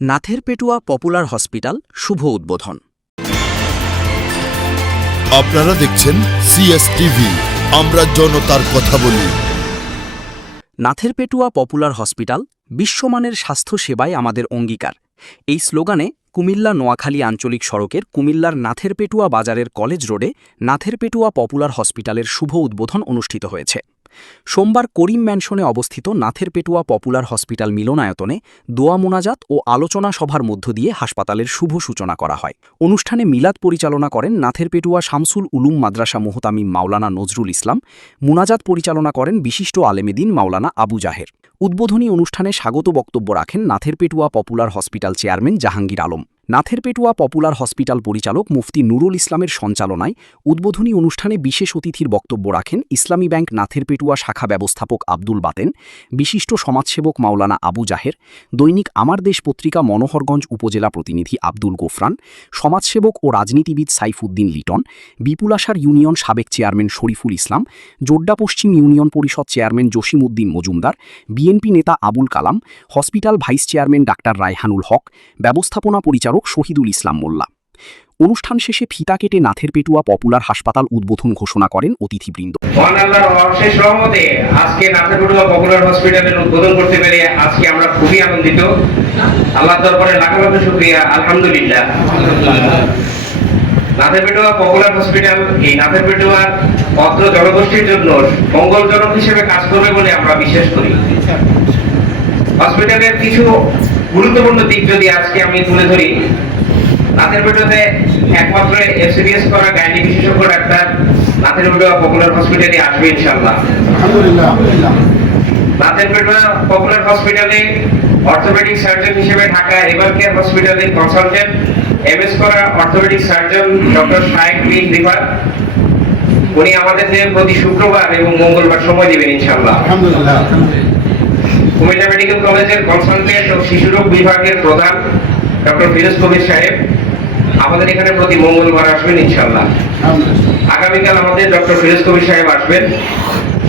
Natherpetua popular hospital শুভ উদ্বোধন। আপনারা দেখছেন সিএসটিভি, আমরা জনতার কথা বলি। নাথেরপেটুয়া পপুলার হসপিটাল, বিশ্বমানের স্বাস্থ্য সেবায় আমাদের অঙ্গীকার। এই স্লোগানে কুমিল্লা নোয়াখালী আঞ্চলিক সড়কের কুমিল্লার নাথেরপেটুয়া বাজারের কলেজ রোডে নাথেরপেটুয়া পপুলার হসপিটালের শুভ উদ্বোধন অনুষ্ঠিত হয়েছে। সোমবার করিম ম্যানশনে অবস্থিত নাথেরপেটুয়া পপুলার হসপিটাল মিলনায়তনে দোয়া মোনাজাত ও আলোচনা সভার মধ্য দিয়ে হাসপাতালের শুভ সূচনা করা হয়। অনুষ্ঠানে মিলাদ পরিচালনা করেন নাথেরপেটুয়া শামসুল উলুম মাদ্রাসা মুহতামিম মাওলানা নজরুল ইসলাম। মুনাজাত পরিচালনা করেন বিশিষ্ট আলেমেদিন মাওলানা আবু জাহের। উদ্বোধনী অনুষ্ঠানে স্বাগত বক্তব্য রাখেন Natherpetua popular hospital chairman Jahangir Alam. Natherpetua popular hospital পরিচালক মুফতি নুরুল ইসলামের সঞ্চালনায় উদ্বোধনী অনুষ্ঠানে বিশেষ অতিথির বক্তব্য রাখেন ইসলামী ব্যাংক নাথেরপেটুয়া শাখা ব্যবস্থাপক আব্দুল বাতেন, বিশিষ্ট সমাজসেবক মাওলানা আবু জাহের, দৈনিক আমার দেশ পত্রিকা মনোহরগঞ্জ উপজেলা প্রতিনিধি আব্দুল গোফরান, সমাজসেবক ও রাজনীতিবিদ সাইফুদ্দিন লিটন, বিপুলাশার ইউনিয়ন সাবেক চেয়ারম্যান শরীফুল ইসলাম, জোড্ডা পশ্চিম ইউনিয়ন পরিষদ চেয়ারম্যান জসিমউদ্দিন মজুমদার, বিএনপি নেতা Abul Kalam, hospital vice chairman doctor Raihanul Haque, ব্যবস্থাপনা পরিচালক শহীদুল ইসলাম মোল্লা। অনুষ্ঠান শেষে ফিতা কেটে নাথেরপেটুয়া পপুলার হাসপাতাল উদ্বোধন ঘোষণা করেন অতিথিবৃন্দ। মহান আল্লাহর অশেষ রহমতে আজকে নাথেরপেটুয়া পপুলার হসপিটালের উদ্বোধন করতে পেরে আজকে আমরা খুবই আনন্দিত। আল্লাহর দরবারে লাখ লাখ শুকরিয়া, আলহামদুলিল্লাহ। নাথেরপেটুয়া পপুলার হসপিটাল এই নাথেরপেটুয়ার অত্র জনগোষ্ঠীর জন্য মঙ্গলজনক হিসেবে কাজ করবে বলে আমরা বিশ্বাস করি। হসপিটালের কিছু গুরুত্বপূর্ণ দিক যদি আজকে আমি তুলে ধরি, নাথেরপেটুয়াতে একমাত্র এফসিবিএস করা গাইনি বিশেষজ্ঞ ডাক্তার নাথেরপেটুয়া পপুলার হসপিটালে আসবে ইনশাআল্লাহ। নাথেরপেটুয়া পপুলার হসপিটালে অর্থোপেডিক সার্জন হিসেবে ঢাকা এভার কেয়ার হসপিটালের কনসালটেন্ট এমএস করা অর্থোপেডিক সার্জন ডক্টর শায়েক বিন রিফাত, উনি আমাদের প্রতি শুক্রবার এবং মঙ্গলবার সময় দিবেন ইনশাআল্লাহ। কুমিল্লা মেডিকেল কলেজের কনসালটেন্ট ও শিশুরোগ বিভাগের প্রধান ডক্টর ফিরোজ কবির সাহেব আমাদের এখানে প্রতি মঙ্গলবার আসবেন ইনশাআল্লাহ। আগামীকাল আমাদের ডক্টর ফিরোজ কবির সাহেব আসবেন,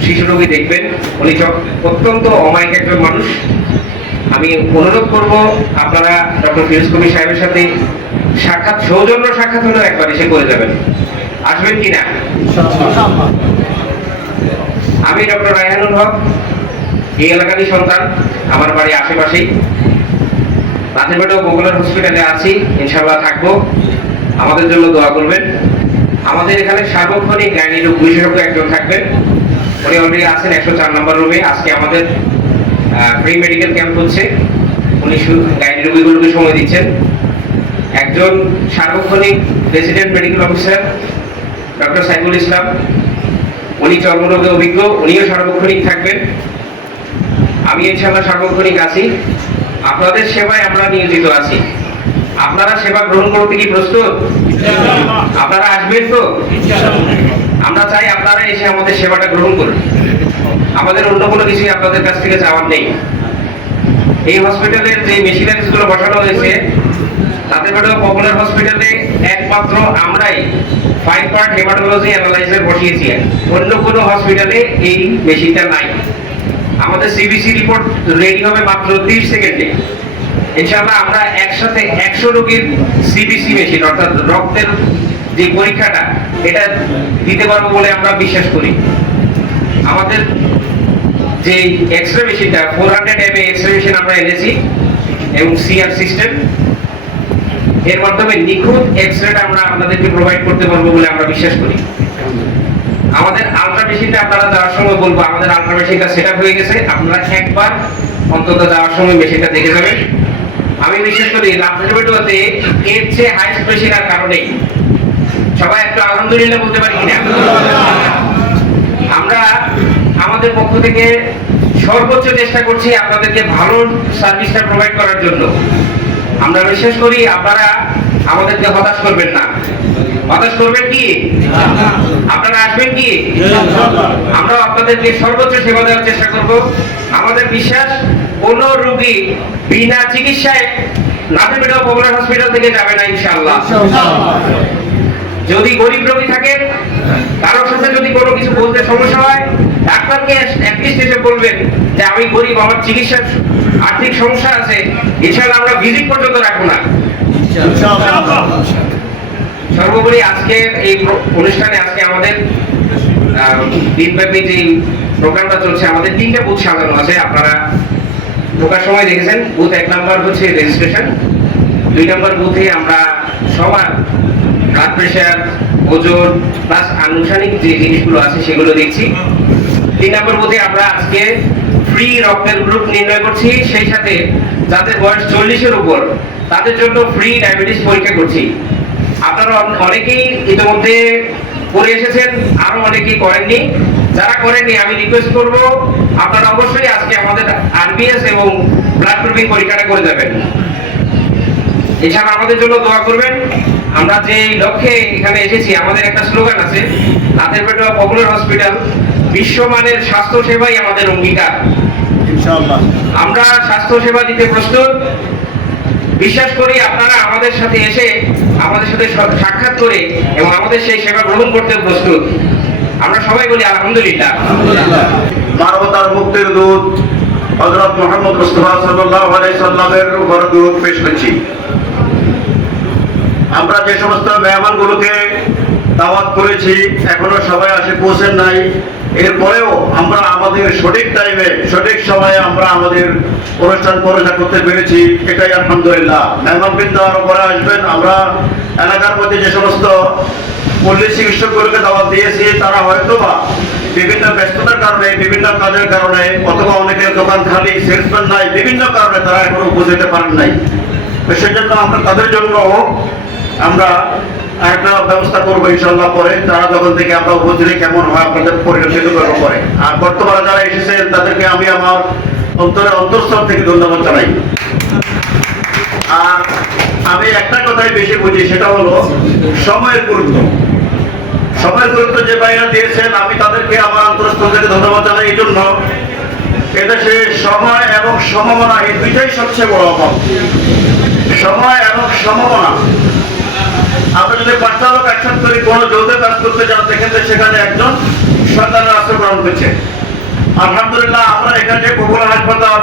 শিশু রোগী দেখবেন। উনি অত্যন্ত অমায়িক একজন মানুষ। আমি অনুরোধ করব আপনারা ডক্টর ফিরোজ কবির সাহেবের সাথে সাক্ষাৎ, সৌজন্য সাক্ষাৎ হলেও একবার এসে করে যাবেন। আসবেন কিনা? আমি ডক্টর রায়হানুল হক, এই এলাকারই সন্তান, আমার বাড়ি আশেপাশেই। নাথেরপেটুয়া পপুলার হসপিটালে আছি, ইনশাআল্লাহ থাকবো। আমাদের জন্য দোয়া করবেন। আমাদের এখানে সার্বক্ষণিক গাইনি রোগ বিশেষজ্ঞ একজন থাকবেন, উনি অলরেডি আছেন 104 নম্বর রুমে। আজকে আমাদের ফ্রি মেডিকেল ক্যাম্প হচ্ছে, উনি গাইনি রোগীগুলোকে সময় দিচ্ছেন। একজন সার্বক্ষণিক resident medical officer doctor Saiful Islam, উনি চর্মরোগে অভিজ্ঞ, উনিও সার্বক্ষণিক থাকবেন। আমি ইনশাআল্লাহ সার্বক্ষণিক আছি। আপনাদের সেবায় আমরা নিয়োজিত আছি। আপনারা সেবা গ্রহণ করতে কি প্রস্তুত? আপনারা আসবেন তো? আমরা চাই আপনারা এসে আমাদের সেবাটা গ্রহণ করুন। আমাদের অন্য কোনো কিছুই আপনাদের কাছ থেকে চাওয়ার নেই। এই হসপিটালের যে মেশিনারিজগুলো বসানো হয়েছে, নাথেরপেটুয়া পপুলার হসপিটালে একমাত্র আমরাই 5 পার্ট হেমাটোলজি অ্যানালাইজার বসিয়েছি। অন্য কোনো হসপিটালে এই মেশিনটা নাই। আমাদের সিবিসি রিপোর্ট রেডি হবে মাত্র 30 সেকেন্ডে। ইনশাআল্লাহ আমরা একসাথে 100 রোগীর সিবিসি মেশিন অর্থাৎ রক্তের যে পরীক্ষাটা এটা দিতে পারবো বলে আমরা বিশ্বাস করি। আমাদের যে এক্সরে মেশিনটা 400 mA এক্সরে মেশিন আমরা এনেছি এবং সিআর সিস্টেম, এর মাধ্যমে নিখুঁত এক্সরেটা আমরা আপনাদেরকে প্রোভাইড করতে পারবো বলে আমরা বিশ্বাস করি। আমাদের আলট্রা মেশিনটা আপনারা যাওয়ার সময় বলবো, আমাদের আলট্রা মেশিনটা সেট আপ হয়ে গেছে। আপনারা একবার অন্তত যাওয়ার সময় মেশিনটা দেখে যাবেন। আমি বিশ্বাস করি নাথেরপেটুয়াতে এর চেয়ে হাইস্ট মেশিন আর কারণেই। সবাই একটু আলহামদুলিল্লাহ বলতে পারি কিনা? আমরা আমাদের পক্ষ থেকে সর্বোচ্চ চেষ্টা করছি আপনাদেরকে ভালো সার্ভিসটা প্রোভাইড করার জন্য। আমরা বিশ্বাস করি আপনারা আমাদেরকে হতাশ করবেন না। হতাশ করবেন কি? আপনারা আসবেন কি? আমরা আপনাদেরকে সর্বোচ্চ সেবা দেওয়ার চেষ্টা করব। আমাদের বিশ্বাস কোন রোগী বিনা চিকিৎসায় নাথেরপেটুয়া পপুলার হসপিটাল থেকে যাবে না ইনশাআল্লাহ। যদি গরিব রোগী থাকে, কারোর সাথে যদি কোনো কিছু বলতে সমস্যা হয়, ডাক্তারকে অ্যাটলিস্ট এসে বলবেন যে আমি গরিব, আমার চিকিৎসার আর্থিক সমস্যা আছে, ইনশাআল্লাহ আমরা ভিজিট পর্যন্ত রাখবো না। সর্বোপরি আজকের এই অনুষ্ঠানে আজকে আমাদের দিনব্যাপী যে প্রোগ্রামটা চলছে, আমাদের 3টে বুথ সাজানো আছে। আপনারা ঢোকার সময় দেখেছেন বুথ 1 নম্বর হচ্ছে রেজিস্ট্রেশন, 2 নম্বর বুথে আমরা সবার ব্লাড প্রেশার, ওজন প্লাস আনুষানিক যে জিনিসগুলো আছে সেগুলো দেখছি। 3 নম্বর বুথে আমরা আজকে ফ্রি রক্তের গ্রুপ নির্ণয় করছি, সেই সাথে যাদের বয়স 40-এর উপর তাদের জন্য ফ্রি ডায়াবেটিস পরীক্ষা করছি। আপনারা অনেকেই ইতিমধ্যে করে এসেছেন, আরো অনেকেই করেননি। যারা করেননি আমি রিকোয়েস্ট করব আপনারা অবশ্যই আজকে আমাদের আরবিএস এবং ব্লাড গ্রুপিং পরীক্ষাটা করে যাবেন। এছাড়া আমাদের জন্য দোয়া করবেন। আমরা যে লক্ষ্যে এখানে এসেছি, আমাদের একটা স্লোগান আছে, নাথেরপেটুয়া পপুলার হসপিটাল, বিশ্বমানের স্বাস্থ্য সেবাই আমাদের অঙ্গীকার। ইনশাআল্লাহ আমরা স্বাস্থ্য সেবা দিতে প্রস্তুত। বিশ্বাস করি আপনারা আমাদের সাথে এসে আমাদের সাথে সাক্ষাৎ করে এবং আমাদের সেই সেবা গ্রহণ করতে প্রস্তুত। আমরা সবাই বলি আলহামদুলিল্লাহ। মানবতার মুক্তির দূত হযরত মুহাম্মদ মুস্তাফা সাল্লাল্লাহু আলাইহি সাল্লামের উপর দরুদ পেশ করছি। আমরা যে সমস্ত মেহমানগুলোকে দাওয়াত করেছি এখনো সবাই আসে পৌঁছেন নাই, এরপরেও আমরা আমাদের সঠিক টাইমে সঠিক সময়ে আমরা আমাদের অনুষ্ঠান পরিচালনা করতে পেরেছি, এটাই আলহামদুলিল্লাহ। মেহমানবৃন্দ আরো পরে আসবেন। আমরা এলাকার মধ্যে যে সমস্ত পল্লী চিকিৎসকগুলোকে দাওয়াত দিয়েছি তারা হয়তো বা বিভিন্ন ব্যস্ততার কারণে, বিভিন্ন কাজের কারণে, অথবা অনেকের দোকান খালি, সেলসম্যান নাই, বিভিন্ন কারণে তারা এখনো উপস্থিত যেতে পারেন নাই। সেজন্য আমরা তাদের জন্য আমরা একটা ব্যবস্থা করবো ইনশাল্লাহ পরে, তারা যখন থেকে আমরা উপস্থিতি কেমন হয় আপনাদের পরিলক্ষিত করবো পরে। আর বর্তমানে যারা এসেছেন তাদেরকে আমি আমার অন্তঃস্থল থেকে ধন্যবাদ জানাই। আর আমি একটা কথাই বেশি বুঝি, সেটা হলো সময়ের গুরুত্ব। সময়ের গুরুত্ব যে ভাইরা দিয়েছেন আমি তাদেরকে আমার অন্তঃস্থল থেকে ধন্যবাদ জানাই। এই জন্য এদেশে সময় এবং সম্ভাবনা এই দুইটাই সবচেয়ে বড় অভাব। সময় এবং সম্ভাবনা। আমরা যদি 5টা লোক একসাথে করে কোনো যৌথ কাজ করতে যান, সেখানে একজন সরকারের আশ্রয় গ্রহণ করছে। আলহামদুলিল্লাহ আমরা এখানে পপুলার হাসপাতাল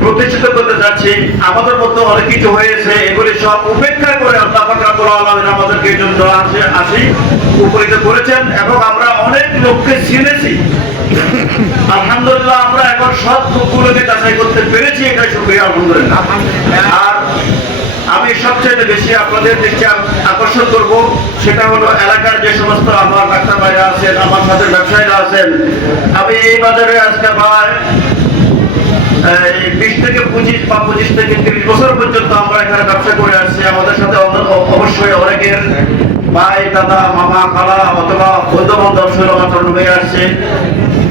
প্রতিষ্ঠিত করতে যাচ্ছি। আমাদের মধ্যে অনেক কিছু হয়েছে, এগুলি সব উপেক্ষা করে আল্লাহ পাক রব্বুল আলামিন আমাদেরকে এই জন্য আসি উপকৃত করেছেন এবং আমরা অনেক লোককে চিনেছি। আলহামদুলিল্লাহ আমরা এখন সব লোকগুলোকে যাচাই করতে পেরেছি, এটাই শুকরিয়া আলহামদুলিল্লাহ। আর আমি সবচেয়ে বেশি আপনাদের দৃষ্টি আকর্ষণ করব সেটা হলো এলাকার যে সমস্ত আমার ডাক্তার ভাইরা আছেন, আমার সাথে ব্যবসায়ীরা আছেন। আমি এই বাজারে আজকে প্রায় 20 থেকে 25 বা 25 থেকে 30 বছর পর্যন্ত আমরা এখানে ব্যবসা করে আসছি। আমাদের সাথে অবশ্যই অনেকের ভাই, দাদা, মামা, খালা অথবা বন্ধু বান্ধব সুলমাত্র হয়ে আসছে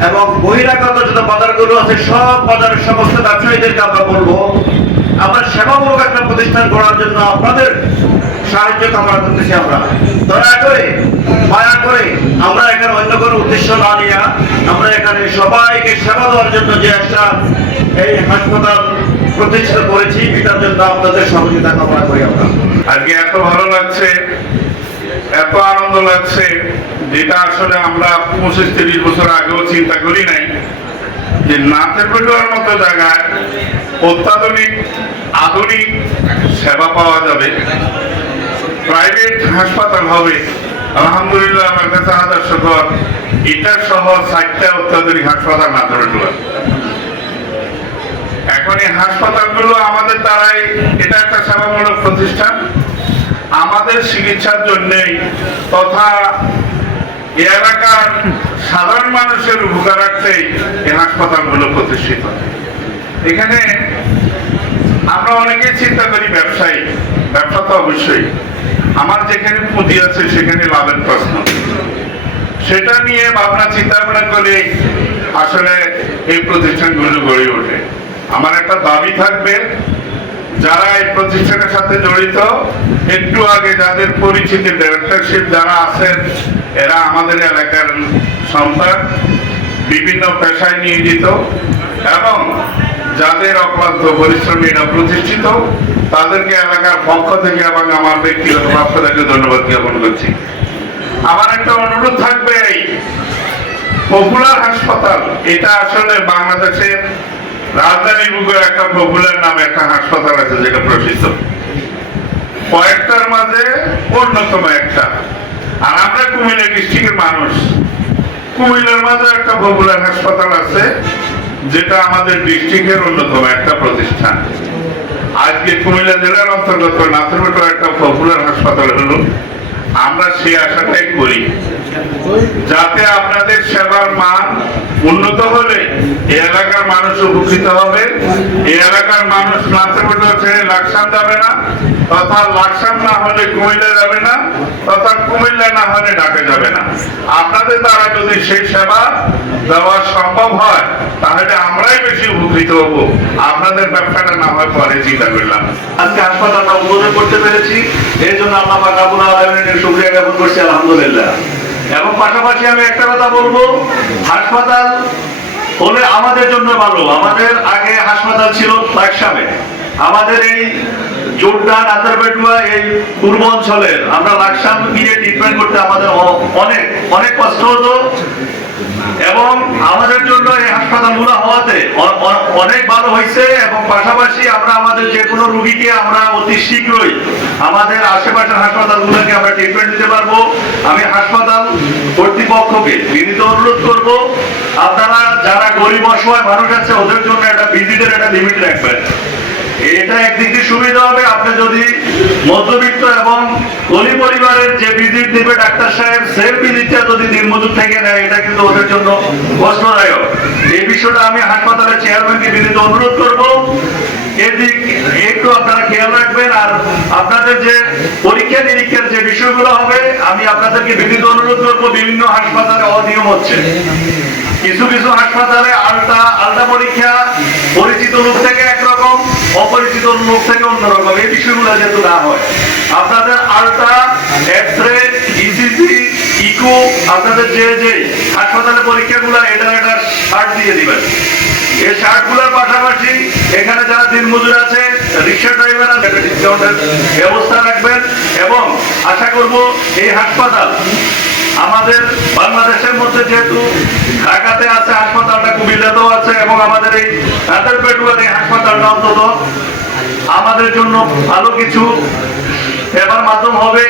এবং বহিরাগত যত বাজারগুলো আছে সব বাজারের সমস্ত ব্যবসায়ীদেরকে আমরা বলবো আমরা সেবামূলক একটা প্রতিষ্ঠান করার জন্য আপনাদের সাহায্য কামনা করতেছি। আমরা দয়া করে, মায়া করে আমরা এখানে অন্য কোনো উদ্দেশ্য না নিয়ে আমরা এখানে সবাইকে সেবা দেওয়ার জন্য যে একটা এই হাসপাতাল প্রতিষ্ঠিত করেছি, এটার জন্য আপনাদের সহযোগিতা কামনা করি। আমরা আজকে এত ভালো লাগছে, এত আনন্দ লাগছে, যেটা আসলে আমরা 25-30 বছর আগেও চিন্তা করি নাই যে নাথেরপেটুয়ার মতো জায়গায় অত্যাধুনিক আধুনিক সেবা পাওয়া যাবে, প্রাইভেট হাসপাতাল হবে। আলহামদুলিল্লাহ আমার কাছে আদর্শকর, এটা সহ 4টা অত্যাধুনিক হাসপাতাল নাথেরপেটুয়া। এখন এই হাসপাতালগুলো আমাদের দ্বারাই, এটা একটা সেবামূলক প্রতিষ্ঠান, আমাদের চিকিৎসার জন্যই তথা এলাকার সাধারণ মানুষের উপকারার্থেই এই হাসপাতালগুলো প্রতিষ্ঠিত। এখানে আমরা অনেকেই চিন্তা করি ব্যবসায়ী, ব্যবসা তো অবশ্যই, আমার যেখানে পুঁজি আছে সেখানে লাভের প্রশ্ন, সেটা নিয়ে ভাবনা চিন্তা ভাবনা করে আসলে এই প্রতিষ্ঠানগুলো গড়ে ওঠে। আমার একটা দাবি থাকবে, যারা এই প্রতিষ্ঠানের সাথে জড়িত, একটু আগে যাদের পরিচিতি ডাইরেক্টরশিপ যারা আছেন, এরা আমাদের এলাকার সন্তান, বিভিন্ন পেশায় নিয়োজিত এবং যাদের অক্লান্ত পরিশ্রমী এরা প্রতিষ্ঠিত, তাদেরকে এলাকার পক্ষ থেকে এবং আমার ব্যক্তিগত পক্ষ থেকে ধন্যবাদ জ্ঞাপন করছি। আমার একটা অনুরোধ থাকবে, পপুলার হাসপাতাল, এটা আসলে বাংলাদেশের রাজধানী বুকের একটা পপুলার নামে একটা হাসপাতাল আছে যেটা প্রসিদ্ধ, কয়েকটার মাঝে অন্যতম একটা। আর আমরা কুমিল্লা ডিস্ট্রিক্টের মানুষ, কুমিল্লার মাঝে একটা পপুলার হাসপাতাল আছে যেটা আমাদের ডিস্ট্রিক্টের অন্যতম একটা প্রতিষ্ঠান। আজকে কুমিল্লা জেলার অন্তর্গত নাথেরপেটো একটা পপুলার হাসপাতাল হলো, আমরা সেই আশাটাই করি যাতে আপনাদের সেবার মান উন্নত হলে এই এলাকার মানুষ উপকৃত হবে। এই এলাকার মানুষ নাথেরপেটো ছেড়ে লাকসাম যাবে না, তথা লাকসাম না হলে কুমিল্লা যাবে না, তথা কুমিল্লা না হলে ঢাকা যাবে না। আপনাদের দ্বারা যদি সেই সেবা দেওয়া সম্ভব হয় তাহলে আমরাই বেশি উপকৃত হব, আপনাদের ব্যবসাটা না হয় পরে চিন্তা করলাম। আজকে হাসপাতালটা উদ্বোধন করতে পেরেছি, এই জন্য আল্লাহ পাক রব্বুল আলামিনের শুকরিয়া জ্ঞাপন করছি, আলহামদুলিল্লাহ। এবং পাশাপাশি আমি একটা কথা বলবো, হাসপাতাল হলে আমাদের জন্য ভালো। আমাদের আগে হাসপাতাল ছিল লাকসামে, আমাদের এই জোরডা নাথেরপেটুয়া এই পূর্ব অঞ্চলের, আমরা লাকসাম গিয়ে ট্রিটমেন্ট করতে আমাদের অনেক অনেক কষ্ট হতো। এবং আমাদের জন্য এই হাসপাতালগুলো হওয়াতে অনেক ভালো হয়েছে। এবং পাশাপাশি আমরা আমাদের যে কোনো রোগীকে আমরা অতি শীঘ্রই আমাদের আশেপাশের হাসপাতালগুলোকে আমরা ট্রিটমেন্ট দিতে পারবো। আমি হাসপাতাল কর্তৃপক্ষকে বিনীত অনুরোধ করব, আপনারা যারা গরিব অসহায় মানুষ আছে ওদের জন্য একটা ভিজিটের একটা লিমিট রাখবেন। এটা একদিক দিয়ে সুবিধা হবে, আপনি যদি মধ্যবিত্ত এবং গরিব পরিবারের যে ভিজিট দিবে ডাক্তার সাহেব, সেই ভিজিটটা যদি দিনমজুর থেকে নেয় এটা কিন্তু ওদের জন্য কষ্টদায়ক। এই বিষয়টা আমি হাসপাতালের চেয়ারম্যানকে বিনীত অনুরোধ করব, এদিক একটু আপনারা খেয়াল রাখবেন। আর আপনাদের যে পরীক্ষা নিরীক্ষার যে বিষয়গুলো হবে, আমি আপনাদেরকে বিনীত অনুরোধ করবো, বিভিন্ন হাসপাতালে অনিয়ম হচ্ছে। কিছু কিছু হাসপাতালে আলটা পরীক্ষা পরিচিত লোক থেকে একরকম, অপরিচিত লোক থেকে অন্যরকম, এই বিষয়গুলো যেহেতু না হয়, আপনাদের আলটা, এক্সরে, ইসিজি, ইকো, আপনাদের যে যে হাসপাতালে পরীক্ষাগুলো এটা শার্ট দিয়ে দিবেন। এই শার্টগুলোর পাশাপাশি এখানে যারা দিনমজুর আছে, রিক্সা ড্রাইভার আছে, ডিসকাউন্টের ব্যবস্থা রাখবেন। এবং আশা করব এই হাসপাতাল আমাদের বাংলাদেশের মধ্যে, যেহেতু ঢাকাতে আছে হাসপাতালটা, কুমিল্লাতেও আছে, এবং আমাদের এই নাথেরপেটুয়ার এই হাসপাতালটা অন্তত আমাদের জন্য ভালো কিছু সেবার মাধ্যম হবে।